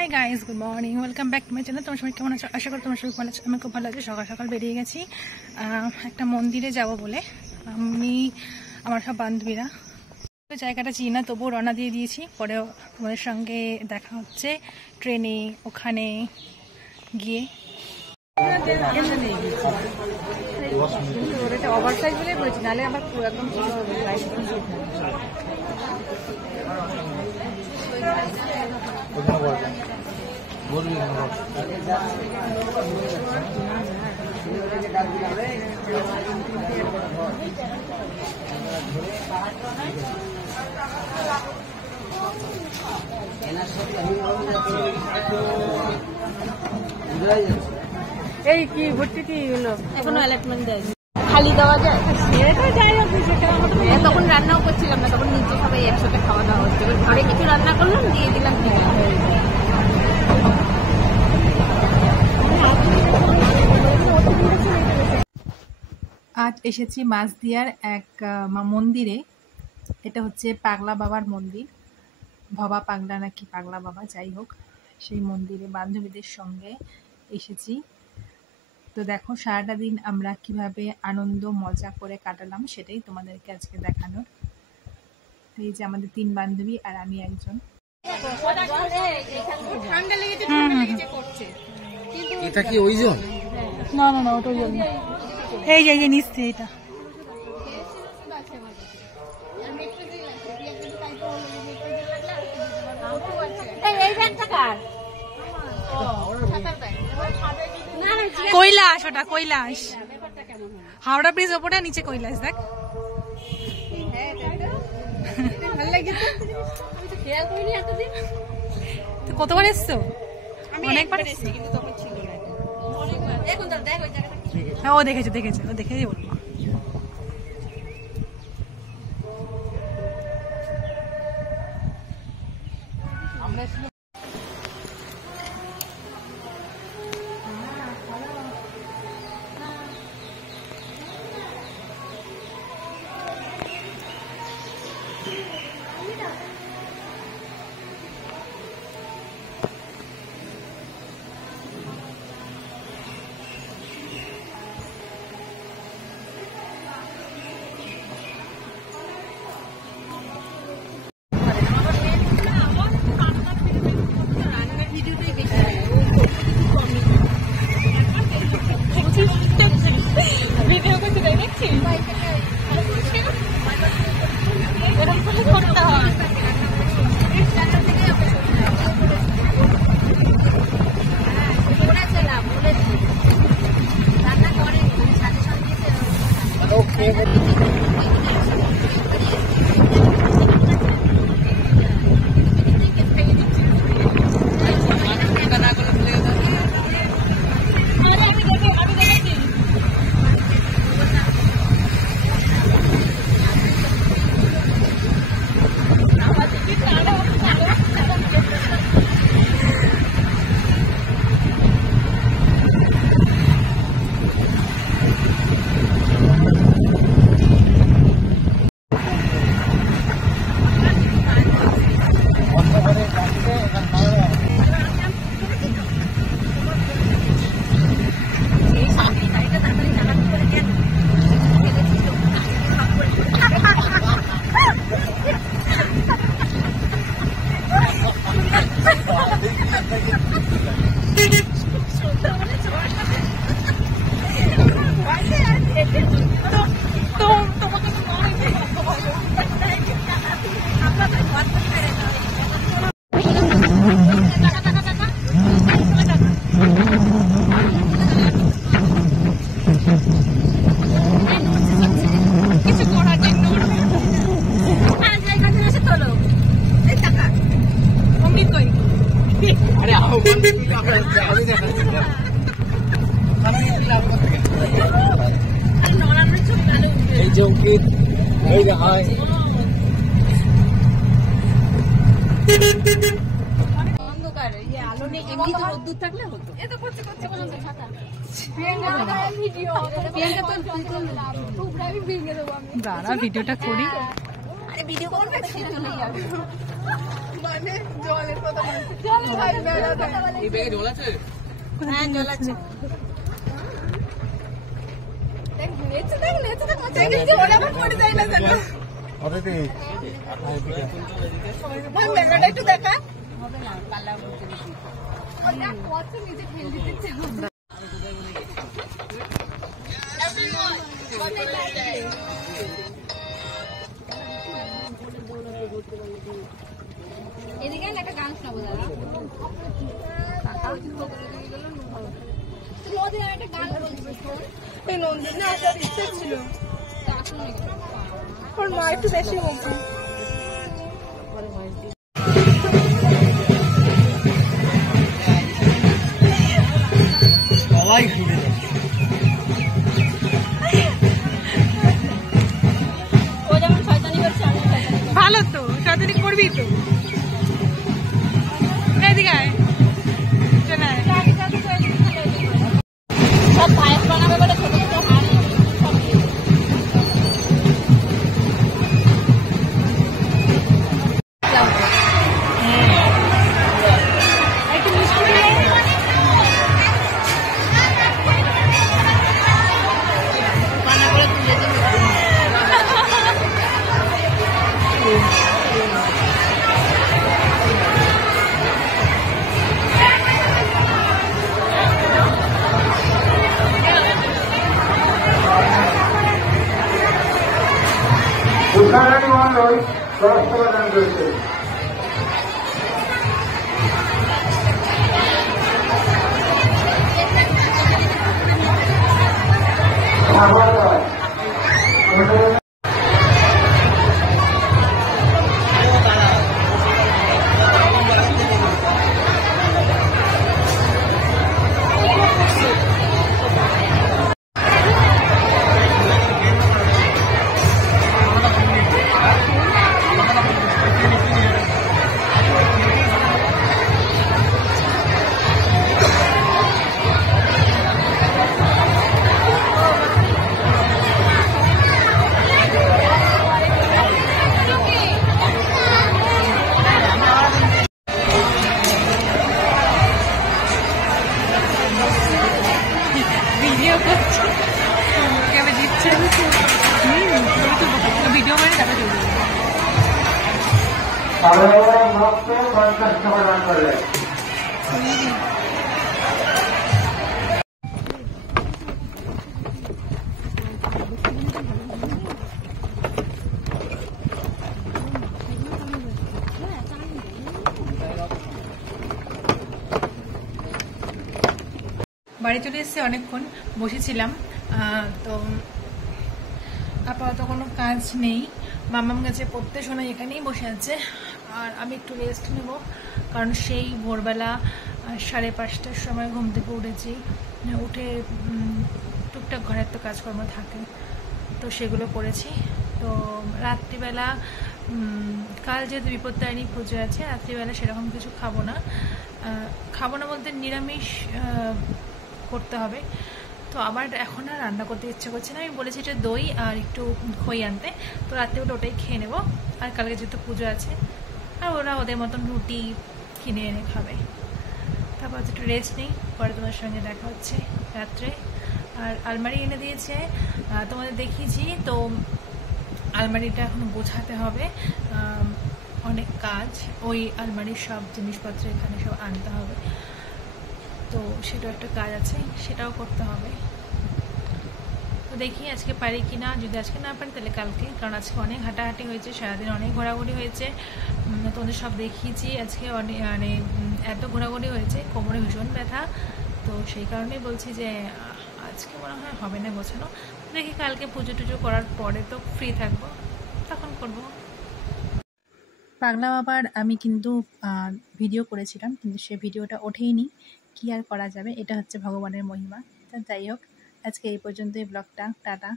Hi guys, good morning, welcome back to my channel. তোমার সবাই কেমন আছো? আশা করি তোমার সবাই ভালো আছো। আমি খুব ভালো আছি। সকাল সকাল বেরিয়ে গেছি একটা মন্দিরে যাব বলে। আমি আমার সব বান্ধবীরা জায়গাটা চিনি না, তবুও রওনা দিয়ে দিয়েছি। পরেও তোমাদের সঙ্গে দেখা হচ্ছে ট্রেনে, ওখানে গিয়ে। ওভার সাইজ বলেই বলেছি, নাহলে আমার একদম এই কি ভর্তি কি হলো, এখনো অ্যালটমেন্ট দেয়, খালি দেওয়া যায়। যাই হোক, তখন রান্নাও করছিলাম না, তখন নিচে সবাই একসাথে খাওয়া দাওয়া হচ্ছে। ঘরে কিছু রান্না করলাম, দিয়ে দিলাম। আজ এসেছি মাছদিয়ার এক মন্দিরে। এটা হচ্ছে পাগলা বাবার মন্দির, ভবা পাগলা নাকি পাগলা বাবা, যাই হোক, সেই মন্দিরে বান্ধবীদের সঙ্গে এসেছি। তো দেখো সারাটা দিন আমরা কিভাবে আনন্দ মজা করে কাটালাম সেটাই তোমাদেরকে আজকে দেখানোর। এই যে আমাদের 3 বান্ধবী আর আমি একজন। এটা কি ওইজন? না না না, ওটা ওইজন। এই যে নিচ্ছে এটা। কৈলাস, ওটা কৈলাস। হাওড়া ব্রিজ ওপরে, নিচে কৈলাস। দেখ কতবার এসছো? অনেকবার এসছি, কিন্তু তখন ছিল না। হ্যাঁ, ও দেখেছে, ও দেখেই বলবো। ভিডিওটা করি। ভিডিও করবে, মানে জলের কথা এই ব্যাগে জল আছে? হ্যাঁ জল আছে। একটু দেখা এদিকে একটা গান শোনাবো দাদা। নদীর একটা গান বলছিস এই নন্দিনী আসার ইচ্ছে ছিল, ওর মা একটু বেশি বলছে। সবাই শুনে ও যেমন শয়তানি করছে আমি শয়তানি করছি। ভালো তো, শয়তানি করবি তো। এদিকে আয়, চলে আয়। সব পায়েস বানাবে বলে ছোট ছোট হাড় সব দিয়ে দেবে। রান্না করে তুলে দিবে। উষারানী মন্ডল ব্যবস্থা প্রদান করেছে। ভিডিও করছে, কেমন দিচ্ছে ভিডিও করে তারপরে চলে যাবে। আপনারা মাত্র 50 টাকা দান করলেন। বাড়ি চলে এসেছি, অনেকক্ষণ বসেছিলাম। তো আপাতত কোনো কাজ নেই, মামাম গেছে পড়তে, শোনা এখানেই বসে আছে। আর আমি একটু রেস্ট নেব, কারণ সেই ভোরবেলা 5:30টার সময় ঘুম থেকে উঠেছি। উঠে টুকটাক ঘরের তো কাজকর্ম থাকে, তো সেগুলো করেছি। তো রাত্রিবেলা কাল যেহেতু বিপত্তারিণী পুজো আছে, রাত্রিবেলা সেরকম কিছু খাবো না বলতে নিরামিষ করতে হবে। তো আবার এখন আর রান্না করতে ইচ্ছে করছে না। আমি বলেছি যে দই আর একটু খই আনতে, তো রাত্রিবেলা ওটাই খেয়ে নেবো। আর কালকে যেহেতু পুজো আছে, আর ওরা ওদের মতন রুটি কিনে এনে খাবে। তারপর একটু রেস্ট নেই, পরে তোমার সঙ্গে দেখা হচ্ছে রাত্রে। আর আলমারি এনে দিয়েছে, তোমাদের দেখিয়েছি তো। আলমারিটা এখন গোছাতে হবে, অনেক কাজ। ওই আলমারির সব জিনিসপত্র এখানে সব আনতে হবে, তো সেটাও একটা কাজ আছে, সেটাও করতে হবে। তো দেখি আজকে পারি কি না, যদি আজকে না পারি তাহলে কালকে, কারণ আজকে অনেক হাঁটাহাঁটি হয়েছে, সারাদিন অনেক ঘোরাঘুরি হয়েছে। তোমাদের সব দেখিয়েছি আজকে, অনেক মানে এত ঘোরাঘুরি হয়েছে, কোমরে ভীষণ ব্যথা। তো সেই কারণেই বলছি যে আজকে মনে হয় হবে না গোছানো। দেখি কালকে পুজো টুজো করার পরে তো ফ্রি থাকবো, তখন করবো। পাগলা বাবার আমি কিন্তু ভিডিও করেছিলাম, কিন্তু সে ভিডিওটা ওঠেইনি। কি আর করা যাবে, এটা হচ্ছে ভগবানের মহিমা। তো যাই হোক, আজকে এই পর্যন্তই ব্লগটা, টাটা।